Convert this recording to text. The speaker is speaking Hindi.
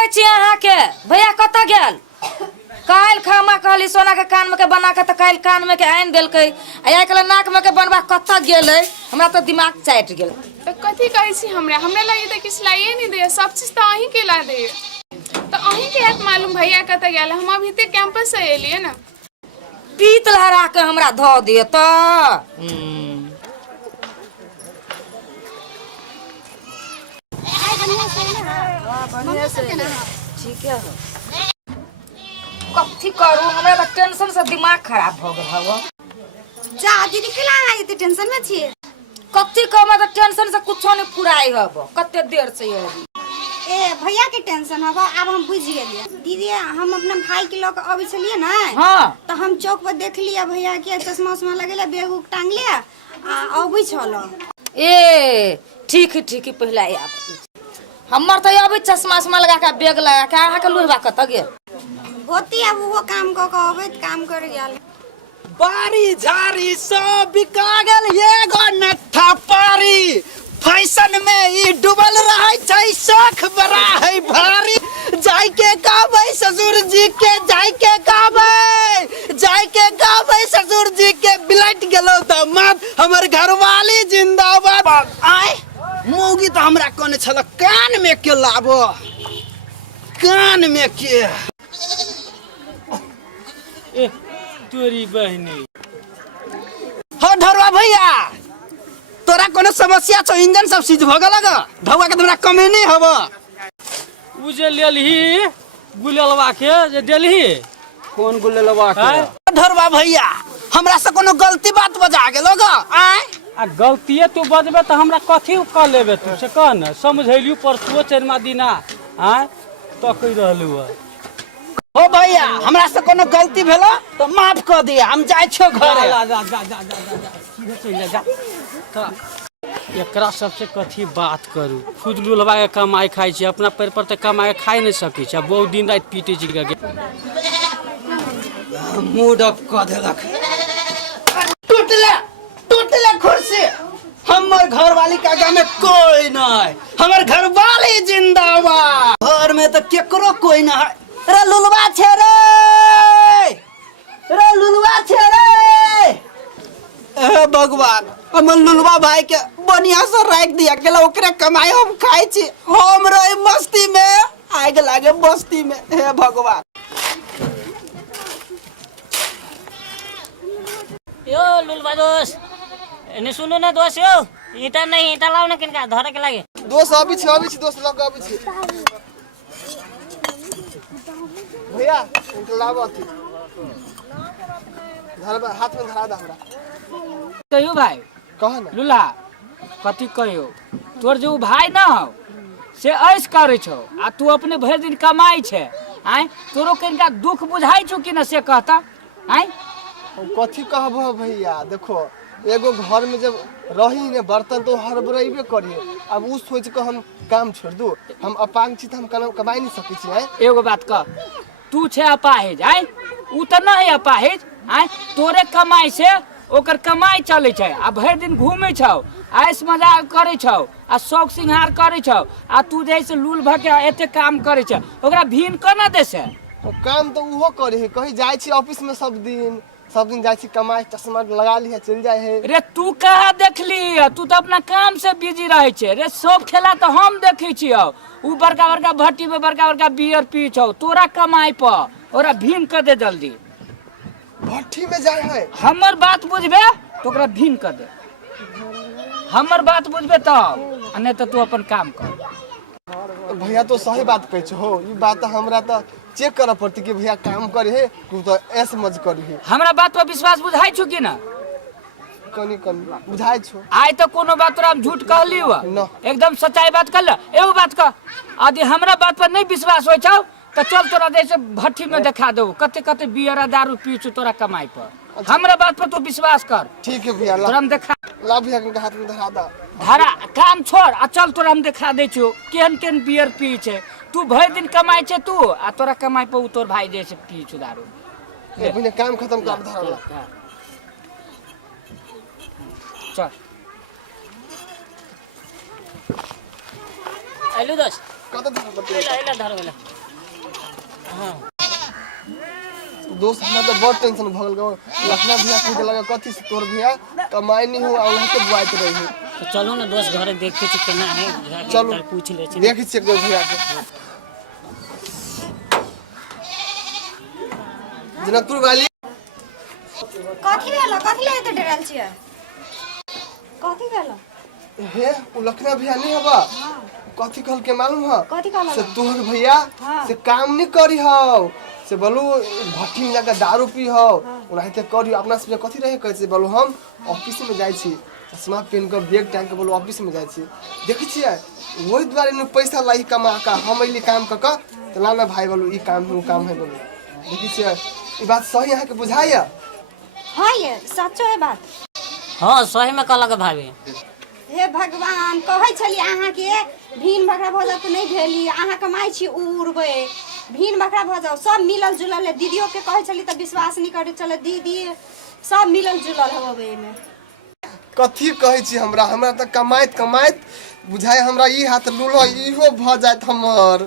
कहे छी अहाँ के भैया कत गेल काल खामा कहली सोना के कान में के बना के त काल कान में के आन देलकै आ एकला नाक में के बनवा कत गेलै हमरा तो दिमाग चाट गेल। तो कथी कहै छी हमरा लगे त किछ लाइए नहीं दे सब चीज तो अहीं के ला दे तो अहीं के एक मालूम भैया कत गेल हम अभी ते कैंपस से एलिए ना पीत लहरा के हमरा ध दे त ठीक है कथी करू हमरा त टेंशन से दिमाग खराब भ गेल हवा जा दीदी के लाना ये टेंशन में छी कथी क मैं त टेंशन से कुछो नहीं फुराई हब कते देर से ये ए भैया के टेंशन हवा अब हम बुझ गेलिए दीदी हम अपना भाई के लोग अभी चलिए ना हां तो हम चौक पर देख लिया भैया के चश्मा उस्मा लगेला बैग उग टांग लिया आ अभी चलो ए ठीक पहला आब हमर त अभी चश्मा उस्मा लगा के बैग लगा के अहाँ के लुहबा कत गेल होती अब वो काम क अबे काम कर गेल बारी झारी सब बिका गेल ये गो नठा पारी फैशन में ई डूबल रहै छै शौक बड़ा है भारी जाय के कहबै ससुर जी के जाय के कहबै ससुर जी के बिलट गेलो त मात हमर घरवाली जिंदाबाद आय मौगी त हमरा कोने छल कान में के लाबो कान में के ए तोरी बहनी हो ढरवा भैया तोरा कोनो समस्या छौ इंजन सब सीज भ गेल ग ढौवा के हमरा कमे नहीं हबो उ जे लेलही गुलेलवा के जे देलही कौन गुलेलवा के ढरवा भैया हमरा से कोनो गलती बात बजा गेलो ग आय आ गलतीए तू बजबे त हमरा कथी क लेबे तू से कह न समझैलियो परसुओ चरमा दिना आय तो कहि रहलु हो भैया हमरा से कोनो गलती भेलो तो माफ क दिया हम जाय छो घरे जा सीधे चल जा त एकरा सबसे कथी बात करू खुद लुलवा के कमाई खाई छी अपना पैर पर त कमाई खाई नहीं सकै छी बहुत दिन रात पीटे छी के मूड अप क देलक टूटले कुर्सी हमर घरवाली के आगे में कोई नहीं हमर घरवाली जिंदाबाद घर में तो केकरो कोई ना है रे लुलवा छे रे ए भगवान हमर लुलवा भाई के बढ़िया से राख दिया गेला ओकरे कमाई हम खाई छी हम रही मस्ती में आग लागे बस्ती में हे भगवान यो लुलबा दोस्त एने सुनो ना दोस्त यो ईटा नहीं ईटा लाओ ना किनका धरे के लागे दोस्त अभी छी दोस्त लग अभी छी भैया इनके लाबो थी धर हाथ में धरा दा हमरा कहियो भाई कह ना लुला कथी कहियो तोर जो भाई ना हो से ऐस करे छो आ तू अपने भर दिन कमाई छे आय तोरो कनिका दुख बुझाई छो कि न से कहता आय कथी कहबो भैया देखो एगो घर में जब रही ने बर्तन तो हड़बड़ाइबे करिए अब उ सोच के हम काम छोड़ दू हम अपांग छी त हम कमाई नहीं सकै छी एगो बात कह तू छे अपाहिज आय उ त नहीं अपाहिज आय तोरे कमाई से ओकर कमाई चले छे आ भर दिन घूमे छौ ऐस मजाक करे छौ आ शौक सिंगार करे छौ आ तू जैसे लूल भके एते काम करे छे ओकरा भीन कोना दे से काम तो उहो करे है कहीं जाय छी ऑफिस में सब दिन जाय छी कमाई चश्मा लगा ली है चल जाय है रे तू कहा देखली तू तो अपना काम से बिजी रहे छे रे सब खेला तो हम देखे छियो उ बड़का भट्टी में बड़का बियर पी छौ तोरा कमाई पर ओरा भीम कर दे जल्दी भट्टी में जाय है हमर बात बुझबे तो ओकरा भीम कर दे हमर बात बुझबे तब नहीं तो तू अपन काम कर भैया तो सही बात कह छो ई बात हमरा तो चेक कर पड़ती कि भैया काम करे है तू तो ऐसे मज करी है हमरा बात पर विश्वास बुझाई छु कि ना कनी बुझाई छो आय तो कोनो बात तोरा झूठ कहली हुआ न। एकदम सच्चाई बात कर ले एगो बात कह यदि हमरा बात पर नहीं विश्वास होय छौ तो चल तोरा जैसे भट्टी में दिखा दो कते बियर दारू पी छु तोरा कमाई पर हमरा बात पर तू विश्वास कर ठीक है भैया तोरा हम दिखा ला भैया के हाथ में धरा दा धारा काम छोड़ आ चल तोरा हम दिखा दे छु केहन बियर पी छे तू भर दिन कमाई छे तू आ तोरा कमाई पर तोर भाई जैसे पी छु दारू अपने काम खत्म कर धरा चल हेलो दोस्त कत धरा एला धर गेला दोस्त हमरा तो बहुत टेंशन भगल गो लखना भैया पूछे लगा कथी से तोर भैया कमाई नहीं हो और के बुआइत रही तो चलो ना दोस्त घरे देखे छी केना है चलो पूछ ले छी देखि छी भैया के जनकपुर वाली कथी भेल कथी ले तो डरल छियै कथी भेल हे उ लखना भैया नहीं हबा कथी कहल के मालूम है कथी कहल से तोहर भैया से काम नहीं करी हो से बोलू भट्टी में जाकर दारू पी हो उनाते करी अपना से कथी रहे कहै से बोलू हम ऑफिस में जाई छी चश्मा पहन कर बैग टांग के बोलू ऑफिस में जाई छी देखै छियै वही द्वारे ने पैसा लाई कमा का हम इली काम क त लाना भाई बोलू ई काम है बोलू देखै छियै ई बात सही है के बुझाइया हां ये सच्चो है बात हां सही में कहलक भाभी हे भगवान कहै छली अहाँ के भीन भकरा भऽ जात नहीं भेली अहाँ कमाई छी उड़बे भीन भकरा भऽ जाओ सब मिलल जुलल है दीदियों के कहै छली त विश्वास नहीं करे चले दीदी सब मिलल जुलल हवे में कथी कहै छी हमरा त कमाइत बुझाय हमरा ई हाथ लूलो इहो भ जात हमर